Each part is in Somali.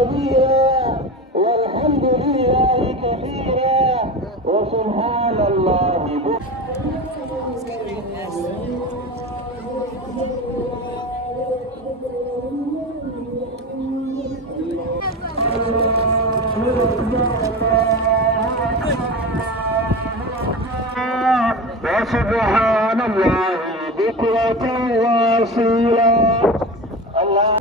كبيرا والحمد لله كثيرا وسبحان الله وسبحان الله بكرة واصيلا الله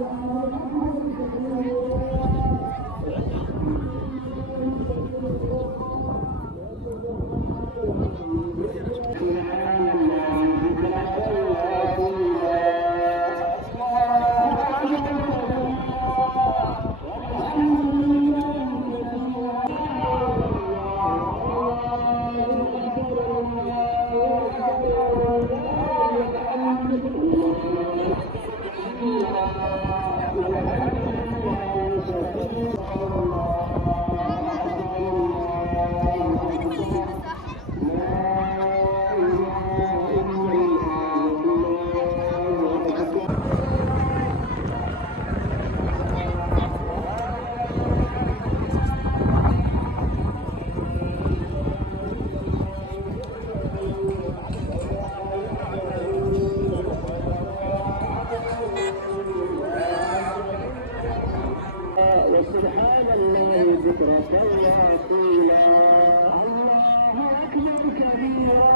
وسبحان الله بكرة وأصيلا الله أكبر كبيرا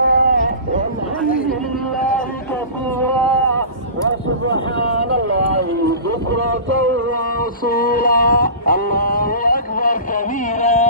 والحمد لله كثيرا وسبحان الله بكرة وأصيلا الله أكبر كبيرا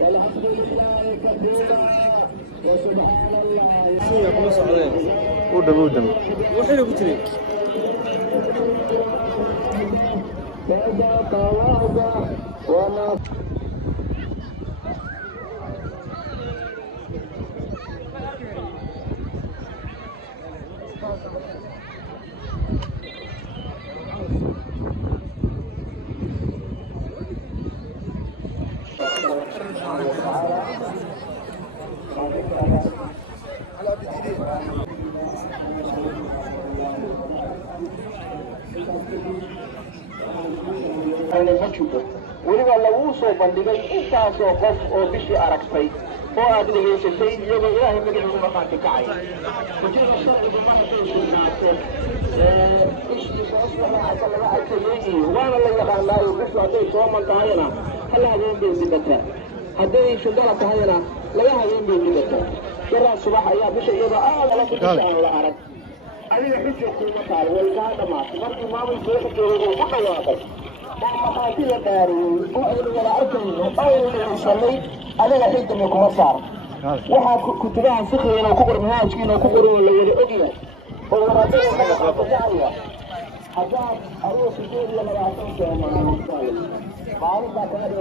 والحمد لله كثيرا وسبحان الله ودم وحلو قلت لي وما weliba laguu soo bandhigay intaasoo qof oo bishii aragtay oo aad dhegaysatay iyagoo ilaahay magaciisu markaanka kacay wajada sharcigu markay sugnaato bishii soosbaxaasa laga arkayay waana la yaqaanaayo bishu hadday sooman tahayna hal habeen bay midataa hadday shugala tahayna laga habeen bay midataa sharaa subax ayaa bisha iyadoo aad la kudishaan la arag adiga xujo kuma taal way kaa dhamaatay markii maamul soo xijooday uu ku dhawaaqay ومقاتل داري وإلى الأرض أو صلي على حد من كمصار وها كتبها فقه وكبر منهاج كنا كبر ولا أجيال oo waraadada magaca kacaya haddaad adigu sideed iyo labaatan Soomaaliyeed maalinta kale